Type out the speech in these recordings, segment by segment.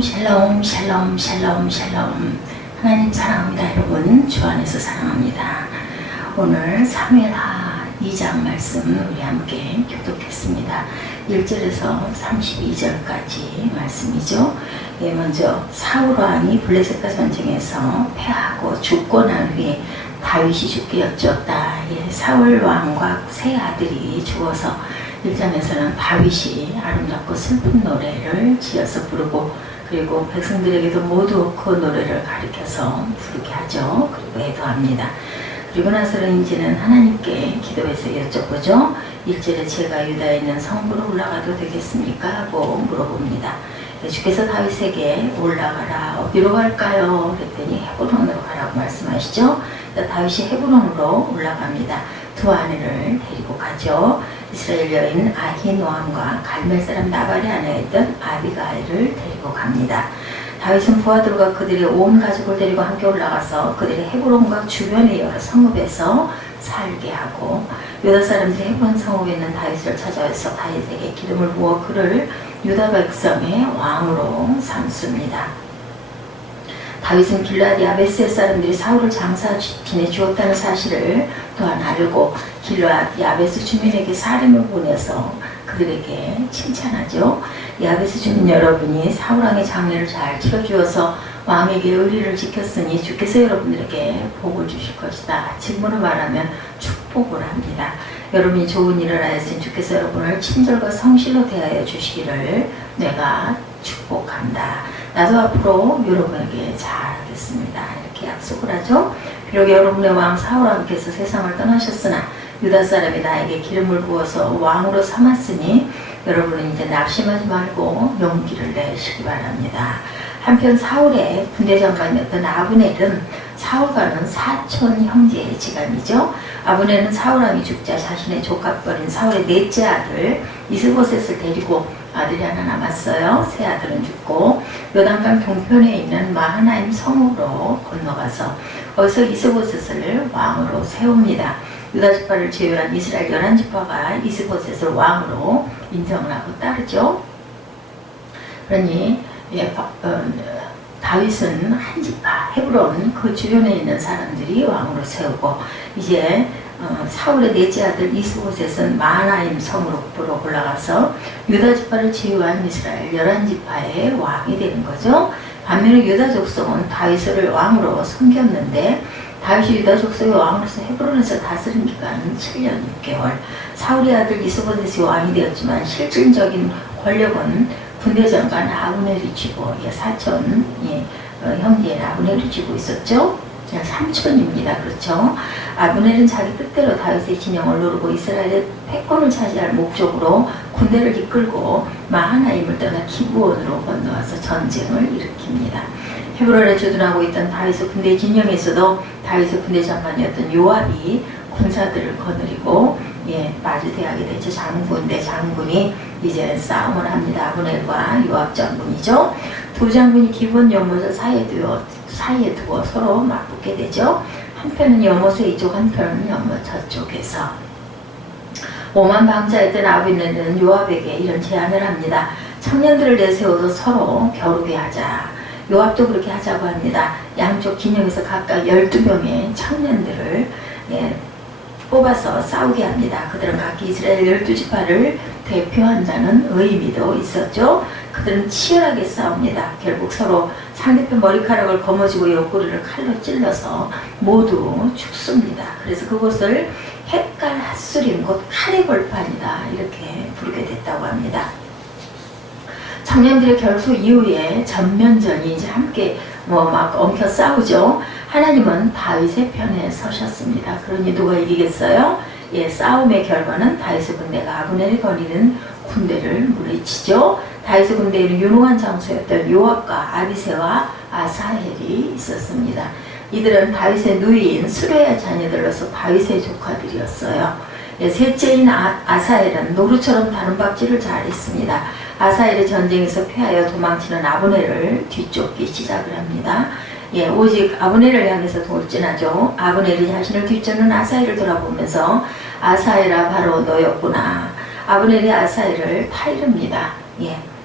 샬롬 샬롬 샬롬 샬롬. 하나님 사랑합니다. 여러분 주 안에서 사랑합니다. 오늘 사무엘하 2장 말씀 우리 함께 교독했습니다. 1절에서 32절까지 말씀이죠. 먼저 사울 왕이 블레셋과 전쟁에서 패하고 죽고 난 후에 다윗이 죽게 여쭈었다. 사울 왕과 세 아들이 죽어서 1장에서는 다윗이 아름답고 슬픈 노래를 지어서 부르고, 그리고 백성들에게도 모두 그 노래를 가르쳐서 부르게 하죠. 그리고 애도합니다. 그리고 나서는 이제는 하나님께 기도해서 여쭤보죠. 1절에 제가 유다에 있는 성부로 올라가도 되겠습니까? 하고 물어봅니다. 주께서 다윗에게 올라가라. 어디로 갈까요? 그랬더니 헤브론으로 가라고 말씀하시죠. 다윗이 헤브론으로 올라갑니다. 두 아내를 데리고 가죠. 이스라엘 여인 아히노함과 갈멜 사람 나발의 아내였던 아비가일을 데리고 갑니다. 다윗은 부하들과 그들의 온 가족을 데리고 함께 올라가서 그들의 헤브론과 주변의 여러 성읍에서 살게 하고, 유다 사람들이 헤브론 성읍에 있는 다윗을 찾아와서 다윗에게 기름을 부어 그를 유다 백성의 왕으로 삼습니다. 다윗은 길르앗 야베스의 사람들이 사울을 장사 지내 주었다는 사실을 또한 알고 길르앗 야베스 주민에게 사람을 보내서 그들에게 칭찬하죠. 야베스 주민 여러분이 사울 왕의 장례를 잘 치러주어서 왕에게 의리를 지켰으니 주께서 여러분들에게 복을 주실 것이다. 직문으로 말하면 축복을 합니다. 여러분이 좋은 일을 하였으니 주께서 여러분을 친절과 성실로 대하여 주시기를 내가 축복한다. 나도 앞으로 여러분에게 잘하겠습니다. 이렇게 약속을 하죠. 비록 여러분의 왕 사울 왕께서 세상을 떠나셨으나 유다 사람이 나에게 기름을 부어서 왕으로 삼았으니 여러분은 이제 낙심하지 말고 용기를 내시기 바랍니다. 한편 사울의 군대 장관이었던 아브넬은 사울과는 사촌 형제의 지간이죠. 아브넬은 사울 왕이 죽자 자신의 조카뻘인 사울의 넷째 아들 이스보셋을 데리고, 아들이 하나 남았어요. 세 아들은 죽고 요단강 동편에 있는 마하나임 성으로 건너가서 거기서 이스보셋을 왕으로 세웁니다. 유다 지파를 제외한 이스라엘 11지파가 이스보셋을 왕으로 인정을 하고 따르죠. 그러니 다윗은 한 지파 헤브론 그 주변에 있는 사람들이 왕으로 세우고, 이제 사울의 넷째 아들 이스보셋은 마하나임 성으로 올라가서 유다 지파를 제외한 이스라엘 11지파의 왕이 되는 거죠. 반면에 유다 족속은 다윗을 왕으로 섬겼는데, 다윗이 유다 족속의 왕으로서 헤브론에서 다스린 기간은 7년 6개월. 사울의 아들 이스보셋이 왕이 되었지만 실질적인 권력은 군대 장관 아브넬이 쥐고, 사촌 형제인 아브넬이 쥐고 있었죠. 삼촌입니다. 그렇죠. 아브넬은 자기 뜻대로 다윗의 진영을 누르고 이스라엘의 패권을 차지할 목적으로 군대를 이끌고 마하나임을 떠나 기브온으로 건너와서 전쟁을 일으킵니다. 헤브론에 주둔하고 있던 다윗의 군대 진영에서도 다윗의 군대 장관이었던 요압이 군사들을 거느리고 마주대하게 되죠. 장군이 이제 싸움을 합니다. 아브넬과 요압 장군이죠. 두 장군이 기브온 연못을 사이에 두고 서로 맞붙게 되죠. 한편은 연못의 이쪽, 한편은 연못 저쪽에서. 오만 방자였던 아비넬은 요압에게 이런 제안을 합니다. 청년들을 내세워서 서로 겨루게 하자. 요압도 그렇게 하자고 합니다. 양쪽 진영에서 각각 12명의 청년들을 뽑아서 싸우게 합니다. 그들은 각기 이스라엘 12지파를 대표한다는 의미도 있었죠. 그들은 치열하게 싸웁니다. 결국 서로 상대편 머리카락을 거머쥐고 옆구리를 칼로 찔러서 모두 죽습니다. 그래서 그곳을 헷갈 핫수림, 곧 칼의 벌판이다, 이렇게 부르게 됐다고 합니다. 청년들의 결투 이후에 전면전이 이제 함께 막 엉켜 싸우죠. 하나님은 다윗의 편에 서셨습니다. 그러니 누가 이기겠어요? 싸움의 결과는 다윗의 군대가 아브넬이 거리는 군대를 물리치죠. 다윗의 군대에는 유능한 장수였던 요압과 아비새와 아사헬이 있었습니다. 이들은 다윗의 누이인 수레의 자녀들로서 다윗의 조카들이었어요. 셋째인 아사헬은 노루처럼 다른박질을 잘했습니다. 아사헬의 전쟁에서 패하여 도망치는 아브넬을 뒤쫓기 시작을 합니다. 오직 아브넬을 향해서 돌진하죠. 아브넬이 자신을 뒤쫓는 아사헬을 돌아보면서 아사헬아 바로 너였구나. 아브넬이 아사헬을 타이릅니다.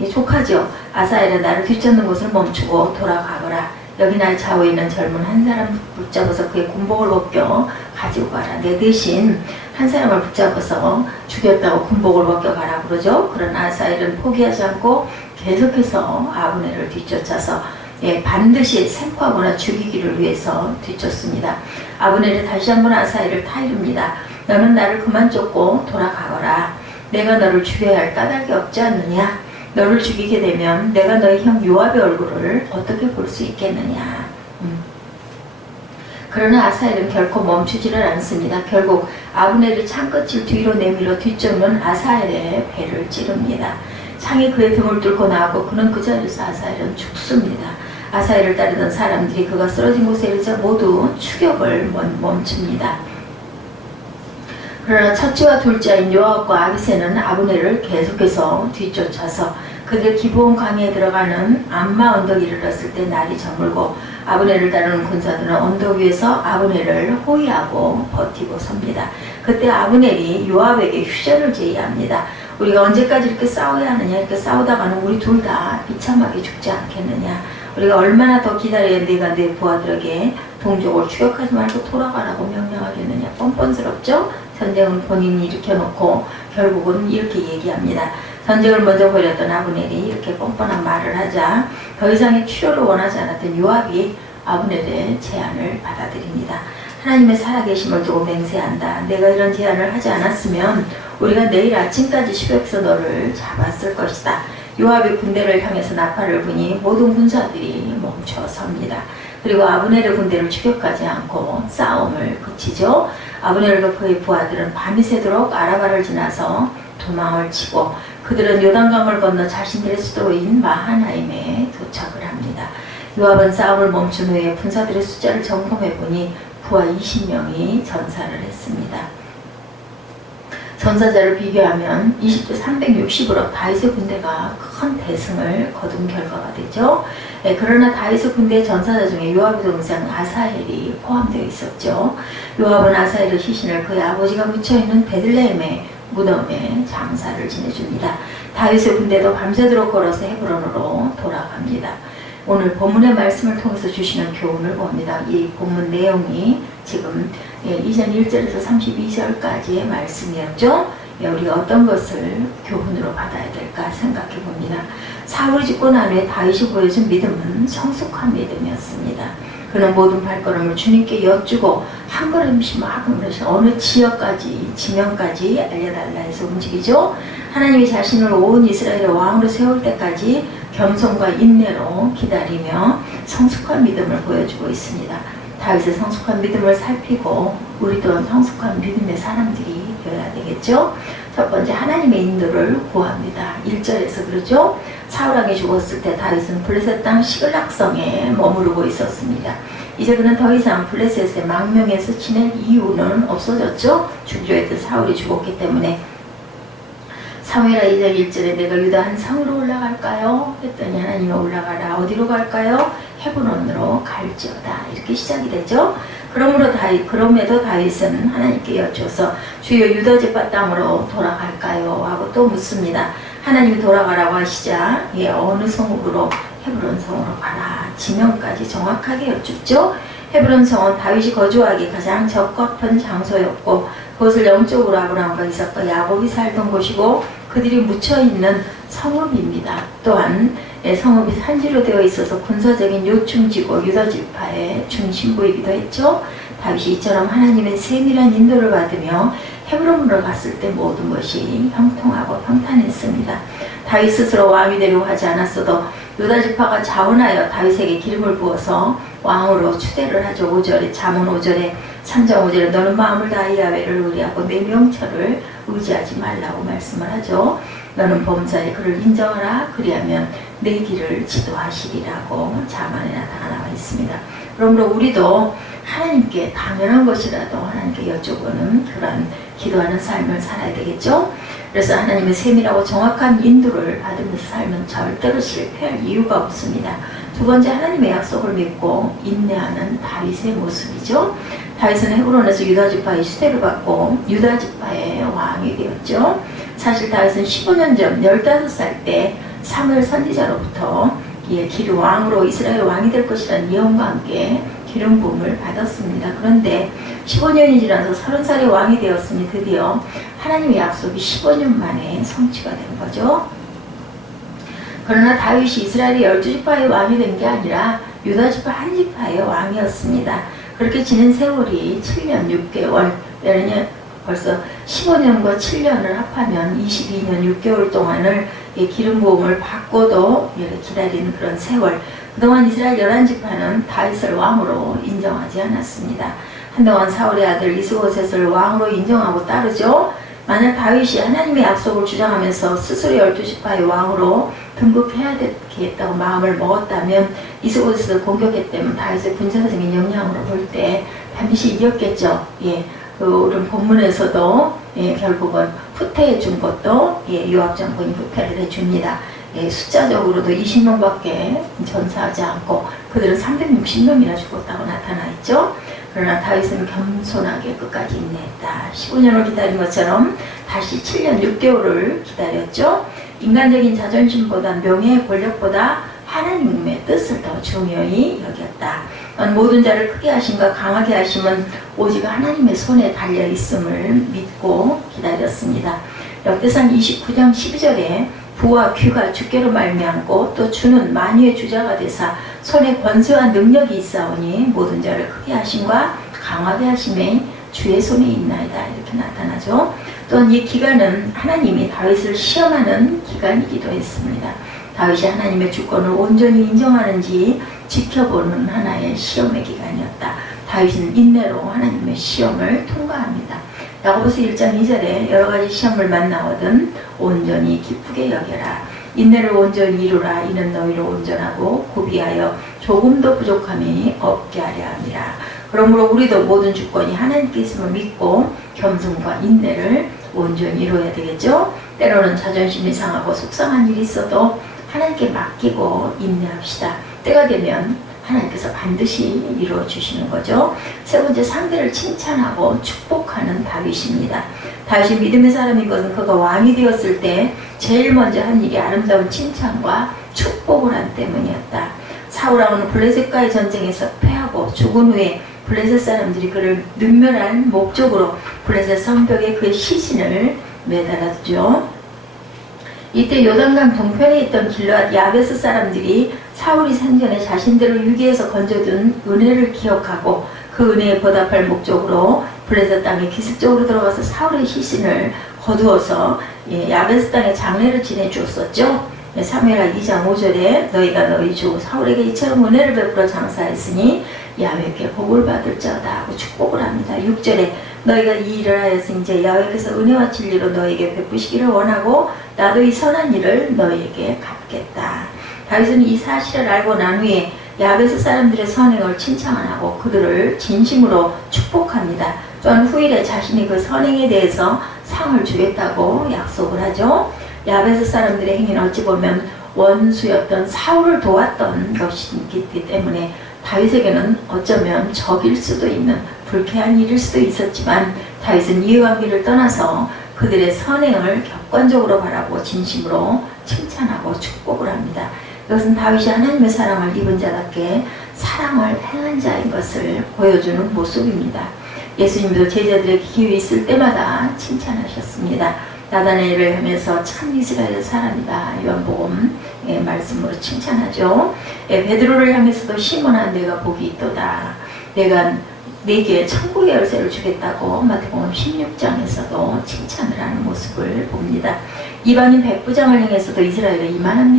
이 조카죠. 아사엘아 나를 뒤쫓는 것을 멈추고 돌아가거라. 여기 날 자고 있는 젊은 한 사람 붙잡아서 그의 군복을 벗겨 가지고 가라. 내 대신 한 사람을 붙잡아서 죽였다고 군복을 벗겨 가라 그러죠. 그러나 아사엘은 포기하지 않고 계속해서 아브넬을 뒤쫓아서 반드시 생포하거나 죽이기를 위해서 뒤쫓습니다. 아브넬이 다시 한번 아사엘을 타이릅니다. 너는 나를 그만 쫓고 돌아가거라. 내가 너를 죽여야 할 까닭이 없지 않느냐. 너를 죽이게 되면 내가 너의 형 요압의 얼굴을 어떻게 볼 수 있겠느냐. 그러나 아사엘은 결코 멈추지를 않습니다. 결국 아브넬이 창끝을 뒤로 내밀어 뒤쫓는 아사엘의 배를 찌릅니다. 창이 그의 등을 뚫고 나오고 그는 그 자리에서 아사엘은 죽습니다. 아사엘을 따르던 사람들이 그가 쓰러진 곳에 이르자 모두 추격을 멈춥니다. 그러나 첫째와 둘째인 요압과 아비새는 아브넬을 계속해서 뒤쫓아서 그들 기브온 강에 들어가는 암마 언덕에 이르렀을 때 날이 저물고 아브넬을 따르는 군사들은 언덕 위에서 아브넬을 호위하고 버티고 섭니다. 그때 아브넬이 요압에게 휴전을 제의합니다. 우리가 언제까지 이렇게 싸워야 하느냐. 이렇게 싸우다가는 우리 둘 다 비참하게 죽지 않겠느냐. 우리가 얼마나 더 기다려야 네가 내 부하들에게 동족을 추격하지 말고 돌아가라고 명령하겠느냐. 뻔뻔스럽죠? 전쟁은 본인이 일으켜놓고 결국은 이렇게 얘기합니다. 전쟁을 먼저 벌였던 아브넬이 이렇게 뻔뻔한 말을 하자 더 이상의 치료를 원하지 않았던 요압이 아브넬의 제안을 받아들입니다. 하나님의 살아계심을 두고 맹세한다. 내가 이런 제안을 하지 않았으면 우리가 내일 아침까지 추격해서 너를 잡았을 것이다. 요압이 군대를 향해서 나팔을 부니 모든 군사들이 멈춰섭니다. 그리고 아브넬의 군대를 추격하지 않고 싸움을 그치죠. 아브넬과 그의 부하들은 밤이 새도록 아라바를 지나서 도망을 치고 그들은 요단강을 건너 자신들의 수도인 마하나임에 도착을 합니다. 요압은 싸움을 멈춘 후에 군사들의 숫자를 점검해 보니 부하 20명이 전사를 했습니다. 전사자를 비교하면 20대 360으로 다윗의 군대가 큰 대승을 거둔 결과가 되죠. 그러나 다윗의 군대의 전사자 중에 요압의 동생 아사헬이 포함되어 있었죠. 요압은 아사헬의 시신을 그의 아버지가 묻혀있는 베들레헴의 무덤에 장사를 지내줍니다. 다윗의 군대도 밤새도록 걸어서 헤브론으로 돌아갑니다. 오늘 본문의 말씀을 통해서 주시는 교훈을 봅니다. 이 본문 내용이 지금 2장 1절에서 32절까지의 말씀이었죠. 우리가 어떤 것을 교훈으로 받아야 될까 생각해 봅니다. 사울이 죽고 난 후에 다윗이 보여준 믿음은 성숙한 믿음이었습니다. 그는 모든 발걸음을 주님께 여쭈고 한 걸음씩 막 어느 지역까지 지명까지 알려달라 해서 움직이죠. 하나님이 자신을 온 이스라엘의 왕으로 세울 때까지 겸손과 인내로 기다리며 성숙한 믿음을 보여주고 있습니다. 다윗의 성숙한 믿음을 살피고 우리 또한 성숙한 믿음의 사람들이 되어야 되겠죠. 첫 번째, 하나님의 인도를 구합니다. 1절에서 그러죠. 사울왕이 죽었을 때 다윗은 블레셋 땅 시글락성에 머무르고 있었습니다. 이제 그는 더 이상 블레셋의 망명에서 지낼 이유는 없어졌죠. 죽이려 했던 사울이 죽었기 때문에. 사무엘하 2장 1절에 내가 유다 한 성으로 올라갈까요? 했더니 하나님이 올라가라. 어디로 갈까요? 헤브론으로 갈지어다. 이렇게 시작이 되죠. 그럼에도 다윗은 하나님께 여쭈어서 주여 유다 지파 땅으로 돌아갈까요? 하고 또 묻습니다. 하나님이 돌아가라고 하시자 어느 성읍으로? 헤브론 성으로 가라. 지명까지 정확하게 여쭙죠. 헤브론 성은 다윗이 거주하기 가장 적합한 장소였고 그것을 영적으로 아브라함과 이삭과 야곱이 살던 곳이고 그들이 묻혀있는 성읍입니다. 또한 성읍이 산지로 되어 있어서 군사적인 요충지고 유다 지파의 중심부이기도 했죠. 다윗이 이처럼 하나님의 세밀한 인도를 받으며 헤브론으로 갔을 때 모든 것이 형통하고 평탄했습니다. 다윗 스스로 왕이 되려고 하지 않았어도 유다 지파가 자원하여 다윗에게 기름을 부어서 왕으로 추대를 하죠. 5절에 잠언 5절에 3장 5절에 너는 마음을 다하여 야훼를 의뢰하고 내 명철을 의지하지 말라고 말씀을 하죠. 너는 범사에 그를 인정하라. 그리하면 내 길을 지도하시리라고 자만에 나와 있습니다. 그러므로 우리도 하나님께 당연한 것이라도 하나님께 여쭤보는 그런 기도하는 삶을 살아야 되겠죠. 그래서 하나님의 세밀하고 정확한 인도를 받으면서 살면 절대로 실패할 이유가 없습니다. 두 번째, 하나님의 약속을 믿고 인내하는 다윗의 모습이죠. 다윗은 헤브론에서 유다 지파의 시대를 받고 유다 지파의 왕이 되었죠. 사실 다윗은 15년 전 15살 때 사무엘 선지자로부터 기름 왕으로 이스라엘 왕이 될 것이라는 예언과 함께 기름 부음을 받았습니다. 그런데 15년이 지나서 30살의 왕이 되었으니 드디어 하나님의 약속이 15년 만에 성취가 된 거죠. 그러나 다윗이 이스라엘의 12지파의 왕이 된 게 아니라 유다지파 한 지파의 왕이었습니다. 그렇게 지낸 세월이 7년 6개월, 벌써 15년과 7년을 합하면 22년 6개월 동안을 기름 부음을 받고도 기다리는 그런 세월. 그동안 이스라엘 11지파는 다윗을 왕으로 인정하지 않았습니다. 한동안 사울의 아들 이스보셋을 왕으로 인정하고 따르죠. 만약 다윗이 하나님의 약속을 주장하면서 스스로 12지파의 왕으로 등극해야 되겠다고 마음을 먹었다면 이스보셋을 공격했다면 다윗의 군사적인 역량으로 볼 때 반드시 이겼겠죠. 오른 본문에서도 결국은 후퇴해 준 것도 요압 장군이 후퇴를 해줍니다. 숫자적으로도 20명밖에 전사하지 않고 그들은 360명이나 죽었다고 나타나 있죠. 그러나 다윗은 겸손하게 끝까지 인내했다. 15년을 기다린 것처럼 다시 7년 6개월을 기다렸죠. 인간적인 자존심보다 명예의 권력보다 하나님의 뜻을 더 중요히 여겼다. 모든 자를 크게 하심과 강하게 하심은 오직 하나님의 손에 달려 있음을 믿고 기다렸습니다. 역대상 29장 12절에 부와 귀가 주께로 말미암고 또 주는 만유의 주자가 되사 손에 권세와 능력이 있사오니 모든 자를 크게 하심과 강하게 하심에 주의 손에 있나이다. 이렇게 나타나죠. 또한 이 기간은 하나님이 다윗을 시험하는 기간이기도 했습니다. 다윗이 하나님의 주권을 온전히 인정하는지 지켜보는 하나의 시험의 기간이었다. 다윗은 인내로 하나님의 시험을 통과합니다. 야고보서 1장 2절에 여러 가지 시험을 만나거든 온전히 기쁘게 여겨라. 인내를 온전히 이루라. 이는 너희를 온전하고 구비하여 조금도 부족함이 없게 하려 함이라. 그러므로 우리도 모든 주권이 하나님께 있음을 믿고 겸손과 인내를 온전히 이루어야 되겠죠. 때로는 자존심이 상하고 속상한 일이 있어도 하나님께 맡기고 인내합시다. 때가 되면 하나님께서 반드시 이루어 주시는 거죠. 세 번째, 상대를 칭찬하고 축복하는 다윗입니다. 다윗이 믿음의 사람인 것은 그가 왕이 되었을 때 제일 먼저 한 일이 아름다운 칭찬과 축복을 한 때문이었다. 사울왕은 블레셋과의 전쟁에서 패하고 죽은 후에 블레셋 사람들이 그를 능멸할 목적으로 블레셋 성벽에 그의 시신을 매달았죠. 이때 요단강 동편에 있던 길르앗 야베스 사람들이 사울이 생전에 자신들을 유기해서 건져둔 은혜를 기억하고 그 은혜에 보답할 목적으로 블레셋 땅에 기습적으로 들어가서 사울의 시신을 거두어서 야베스 땅에 장례를 지내주었었죠. 사무엘하 2장 5절에 너희가 너희 주 사울에게 이처럼 은혜를 베풀어 장사했으니 야훼께 복을 받을 자다 하고 축복을 합니다. 6절에 너희가 이 일을 하여서 이제 야훼께서 은혜와 진리로 너희에게 베푸시기를 원하고 나도 이 선한 일을 너희에게 갚겠다. 다윗은 이 사실을 알고 난 후에 야베스 사람들의 선행을 칭찬하고 그들을 진심으로 축복합니다. 또한 후일에 자신이 그 선행에 대해서 상을 주겠다고 약속을 하죠. 야베스 사람들의 행위는 어찌 보면 원수였던 사울을 도왔던 것이기 때문에 다윗에게는 어쩌면 적일 수도 있는 불쾌한 일일 수도 있었지만 다윗은 이해관계를 떠나서 그들의 선행을 객관적으로 바라고 진심으로 칭찬하고 축복을 합니다. 이것은 다윗이 하나님의 사랑을 입은 자답게 사랑을 행한 자인 것을 보여주는 모습입니다. 예수님도 제자들에게 기회 있을 때마다 칭찬하셨습니다. 나다나엘을 하면서 참 이스라엘 사람이다. 요한복음 말씀으로 칭찬하죠. 베드로를 향해서도 시몬아 내가 복이 있도다. 내가 네게 천국의 열쇠를 주겠다고 마태복음 16장에서도 칭찬을 하는 모습을 봅니다. 이방인 백부장을 향해서도 이스라엘의 이만한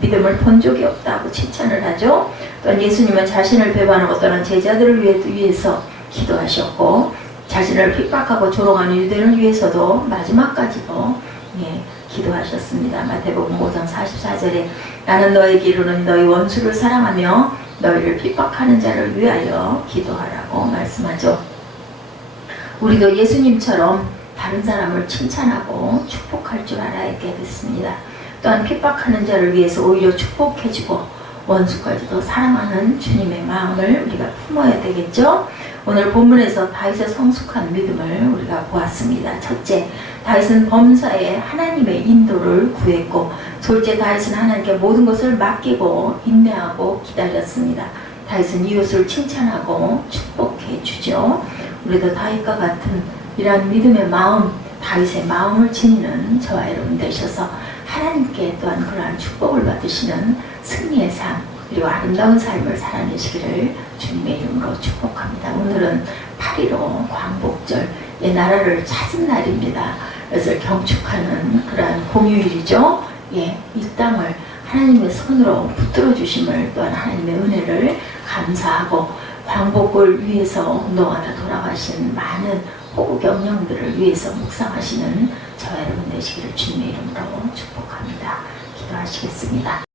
믿음을 본 적이 없다고 칭찬을 하죠. 또한 예수님은 자신을 배반하고 떠난 제자들을 위해서 기도하셨고 자신을 핍박하고 조롱하는 유대인을 위해서도 마지막까지도 기도하셨습니다. 마태복음 5장 44절에 나는 너에게 이르노니 너희 원수를 사랑하며 너희를 핍박하는 자를 위하여 기도하라고 말씀하죠. 우리도 예수님처럼 다른 사람을 칭찬하고 축복할 줄 알아야겠습니다. 또한 핍박하는 자를 위해서 오히려 축복해주고 원수까지도 사랑하는 주님의 마음을 우리가 품어야 되겠죠. 오늘 본문에서 다윗의 성숙한 믿음을 우리가 보았습니다. 첫째, 다윗은 범사에 하나님의 인도를 구했고, 둘째, 다윗은 하나님께 모든 것을 맡기고 인내하고 기다렸습니다. 다윗은 이웃을 칭찬하고 축복해 주죠. 우리도 다윗과 같은 이러한 믿음의 마음, 다윗의 마음을 지니는 저와 여러분 되셔서 하나님께 또한 그러한 축복을 받으시는 승리의 삶, 그리고 아름다운 삶을 살아내시기를 주님의 이름으로 축복합니다. 오늘은 8.15 광복절, 예, 나라를 찾은 날입니다. 그래서 경축하는 그러한 공휴일이죠. 예, 이 땅을 하나님의 손으로 붙들어 주심을, 또한 하나님의 은혜를 감사하고, 광복을 위해서 운동하다 돌아가신 많은 호구 경영들을 위해서 묵상하시는 저와 여러분 되시기를 주님의 이름으로 축복합니다. 기도하시겠습니다.